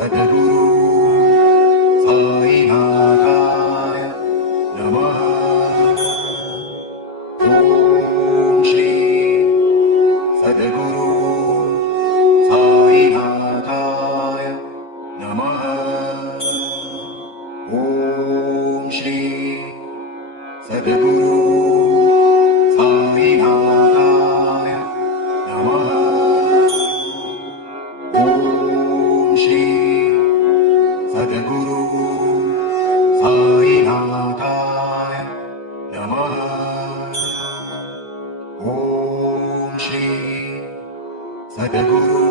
सद्गुरु साईनाथाय नमः। ॐ श्री सद्गुरु साईनाथाय नमः। ॐ श्री सद्गुरु साईनाथाय नमः। ॐ श्री सद्गुरु साईनाथाय नमः। ॐ श्री सद्गुरु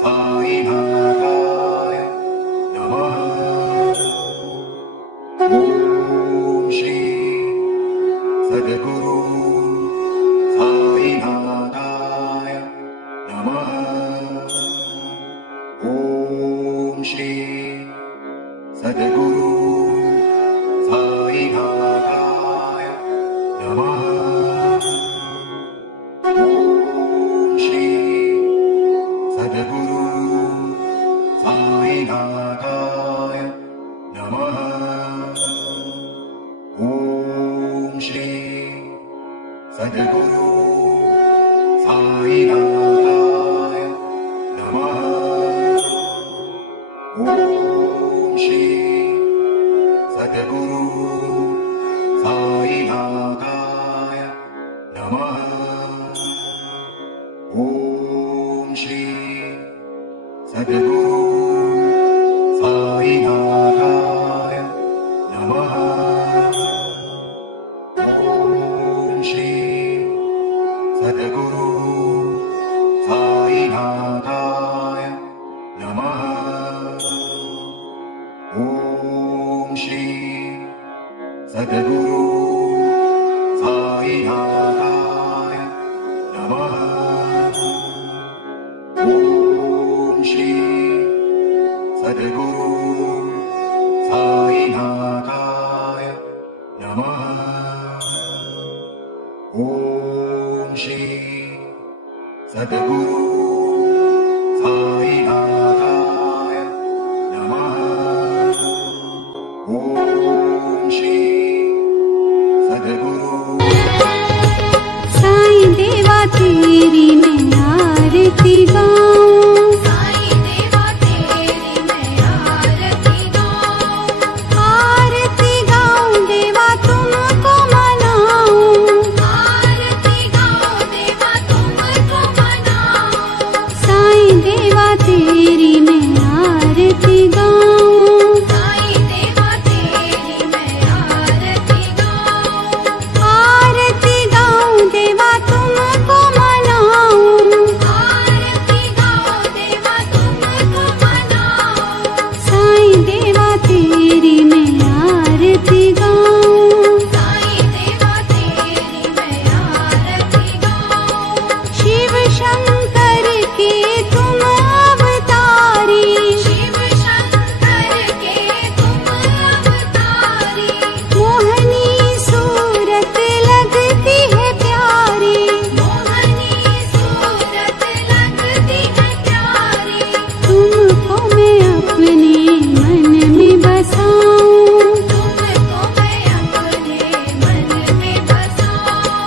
साईनाथाय नमः। ॐ श्री सद्गुरु साईनाथाय नमः। ॐ श्री सद्गुरु साईनाथाय नमः। ॐ श्री सद्गुरु साईनाथाय नमः। ॐ श्री सद्गुरु साईनाथाय नमः। ॐ श्री सद्गुरु साईनाथाय नमः। ॐ श्री सद्गुरु साईनाथाय नमः। ॐ श्री सद्गुरु साईनाथाय नमः। ॐ श्री सद्गुरु साईनाथाय नमः। ॐ श्री सद्गुरु साईनाथाय नमः। ॐ श्री सद्गुरु साईनाथाय नमः। ॐ श्री सद्गुरु साईं देवा तेरी मैं आरती गाऊं, साईं देवा तेरी मैं आरती गाऊं, आरती गाऊं देवा तुमको मनाऊं, आरती गाऊं देवा तुमको मनाऊं, साईं देवा तेरी मैं आरती गाऊं, साईं देवा तेरी मैं आरती गाऊं, आरती गाऊं देवा तुमको मनाऊं, आरती गाऊं देवा तुमको मनाऊं, साईं देवा तेरी मैं आरती गाऊं, साईं देवा तेरी मैं आरती गाऊं, शिव शंकर के तुम अवतारी, शिव शंकर के तुम अवतारी, मोहनी सूरत लगती है प्यारी, मोहनी सूरत लगती है प्यारी, तुमको मैं अपने मन में बसाऊं, तुमको मैं अपने मन में बसाऊं,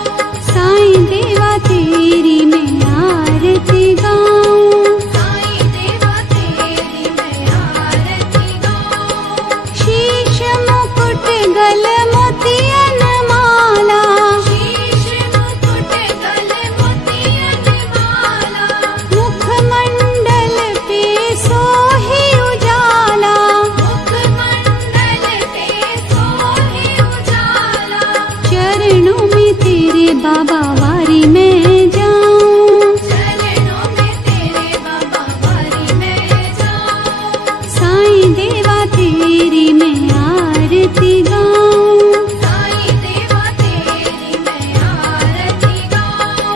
साईं देवा तेरी मैं आरती गाऊं, साईं देवा तेरी मैं आरती गाऊं, शीश मुकुट गल मोतियन माला, शीश मुकुट गले मोतियन माला, मुखमंडल पे सोही उजाला, मुखमंडल पे सोहे उजाला, चरणों में तेरे बाबा वारी में जाऊं, चरणों में तेरे बाबा वारी में जाऊं, साईं देवा तेरी मैं आरती गाऊं, साईं देवा तेरी मैं आरती गाऊं,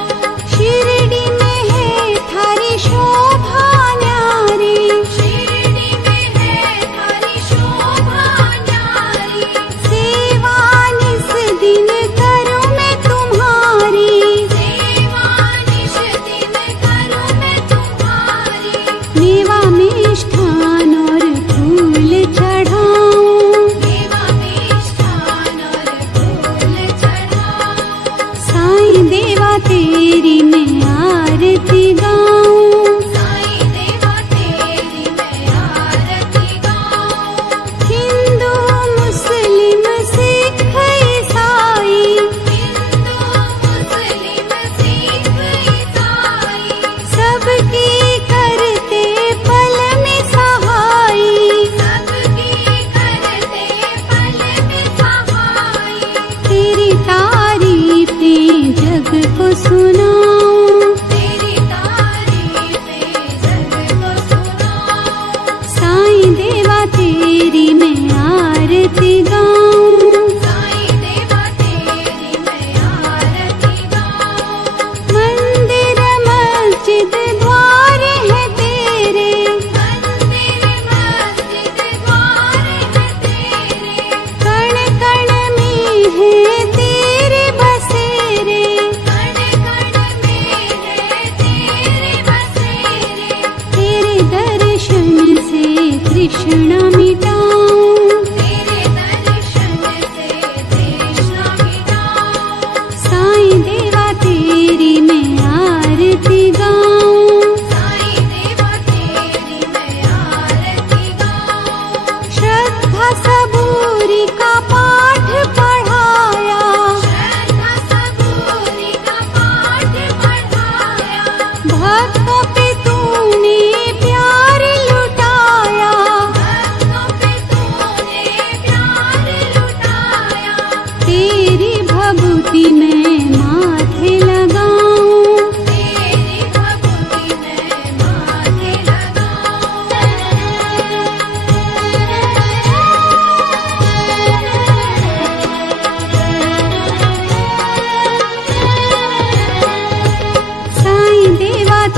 शिरडी में है थारी शोभा न्यारी, शिरडी में है थारी शोभा न्यारी, सेवा निस दिन करूं मैं तुम्हारी, सेवा निश दिन करूं मैं तुम्हारी, मेवा मिष्ठान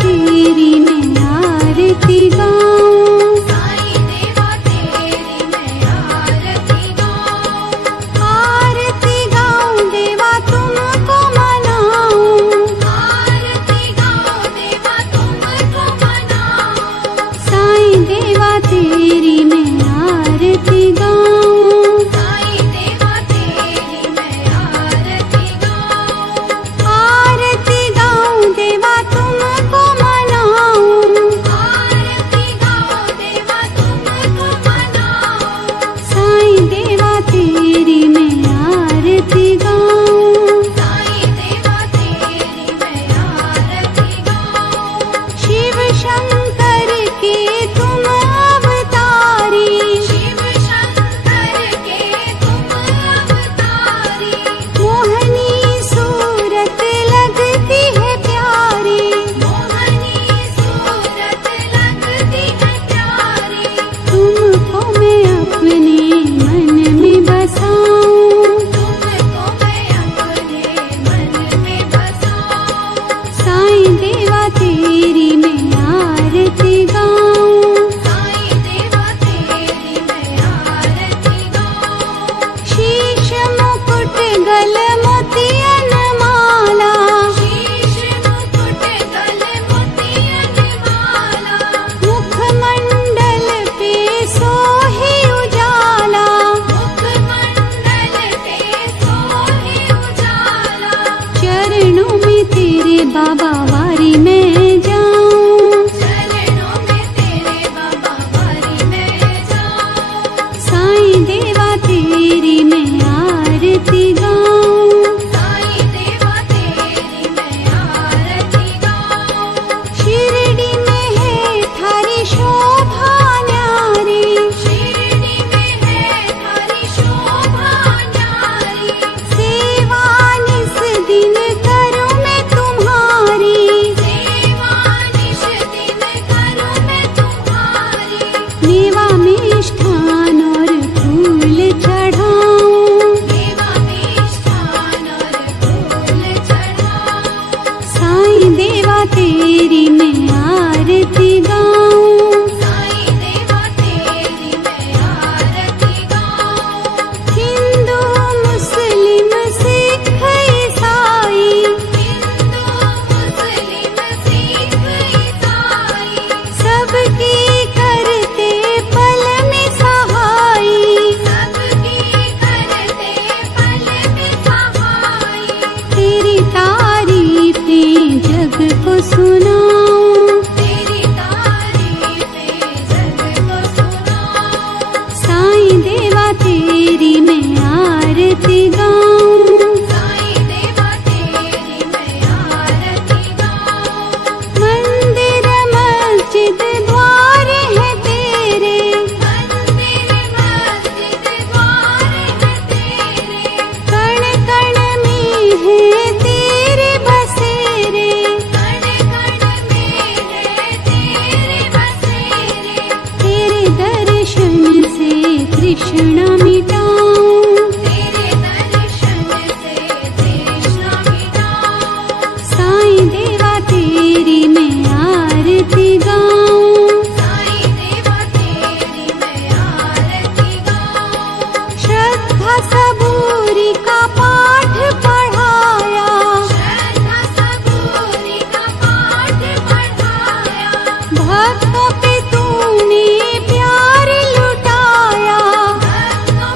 तेरी मैं आरती गाऊं, साईं देवा तेरी मैं आरती गाऊं, आरती गाऊं देवा तुमको मनाऊं, आरती गाऊं देवा तुमको मनाऊं, साईं देवा तेरी मैं आरती गाऊं, साईं देवा तेरी मैं आरती गाऊं, आरती गाऊं देवा तुमको मनाऊं, आरती गाऊं देवा तुमको मनाऊं, साईं देवा तेरी मैं आरती गाऊं, साईं देवा तेरी मैं आरती गाऊं, शिव शंकर के तुम अवतारी, शिव शंकर के तुम अवतारी, मोहनी सूरत लगती है प्यारी, मोहनी सूरत लगती है प्यारी, तुमको मैं अपने मन में बसाऊं, तुमको मैं अपने मन में बसाऊं, साईं देवा तेरी मैं आरती गाऊं, साईं देवा तेरी मैं आरती गाऊं, शीश मुकुट गल मोतियन माला, शीश मुकुट गल मोतियन माला, मुखमंडल पे सोहे उजाला, मुखमंडल पे सोहे उजाला, चरणों में तेरे बाबा वारी मैं जाऊं, चरणों में तेरे बाबा वारी मैं जाऊं, साईं देवा तेरी मैं आरती गाऊं, साईं देवा तेरी मैं आरती गाऊं, शिरडी में है थारी शोभा न्यारी, शिरडी में है थारी शोभा न्यारी, सेवा निस दिन करूं मैं तुम्हारी, सेवा निश दिन करूं मैं तुम्हारी, मेवा मिष्ठान और फूल चढ़ाऊं, देवा मिष्ठान और फूल चढ़ाऊं, साईं देवा तेरी मैं आरती गाऊं, साईं देवा तेरी मैं आरती गाऊं, हिंदू मुस्लिम सिख ईसाई, हिंदू मुस्लिम सिख ईसाई, सबकी करते पल में सहाई, सबकी करते पल में सहाई, तेरी तारीफें जग को सुनाऊं, तेरी तारीफें जग को सुनाऊं, साईं देवा तेरी मैं आरती गाऊं, साईं देवा तेरी मैं आरती गाऊं, मंदिर मस्जिद द्वार है तेरे, मंदिर मस्जिद द्वार है तेरे, कण कण में है तेरे बसेरे, कण कण में है तेरे बसेरे, तेरे दर्शन से तृष्णा मिटाऊं, तेरे दर्शन से तृष्णा मिटाऊं, साईं देवा तेरी मैं आरती गाऊं, साईं देवा तेरी मैं आरती गाऊं, श्रद्धा सबूरी का पाठ पढ़ाया, श्रद्धा सबूरी का पाठ पढ़ाया, भक्तों पे तूने प्यार लुटाया, भक्तों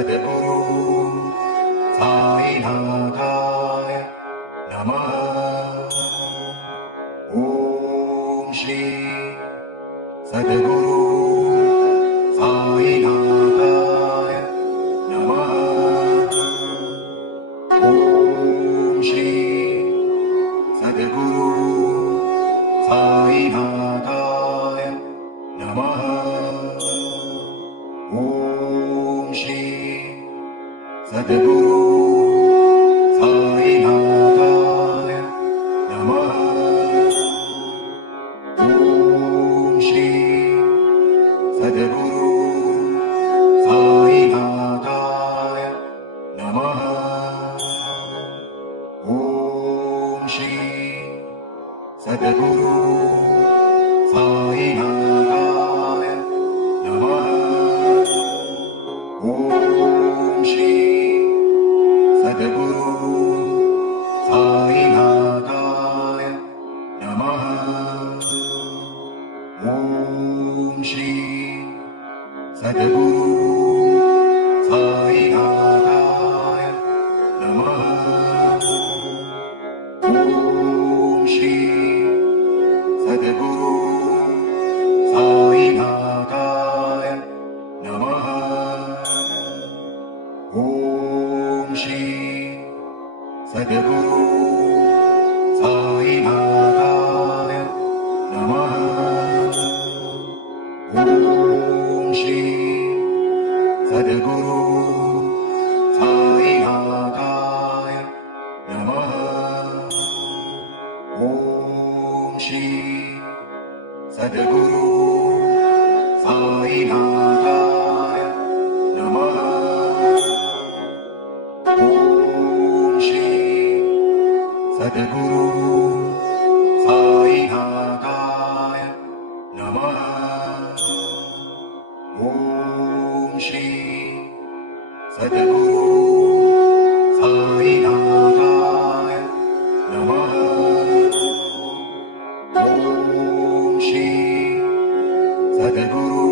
सद्गुरु साईनाथाय नमः। ॐ श्री सद्गुरु साईनाथाय नमः। ॐ श्री सद्गुरु साईनाथाय नमः। ॐ श्री सद्गुरु साईनाथाय नमः। ॐ श्री सद्गुरु साईनाथाय नमः। ॐ श्री सद्गुरु साईनाथाय नमः। ॐ श्री सद्गुरु साईनाथाय नमः। ॐ श्री सद्गुरु साईनाथाय नमः। ॐ श्री सद्गुरु साईनाथाय नमः। ॐ श्री सद्गुरु साईनाथाय नमः। ॐ श्री सद्गुरु साईनाथाय नमः। ॐ श्री सद्गुरु साईनाथाय नमः। ॐ श्री सद्गुरु साईनाथाय नमः। ॐ श्री सद्गुरु साईनाथाय नमः। ॐ श्री सद्गुरु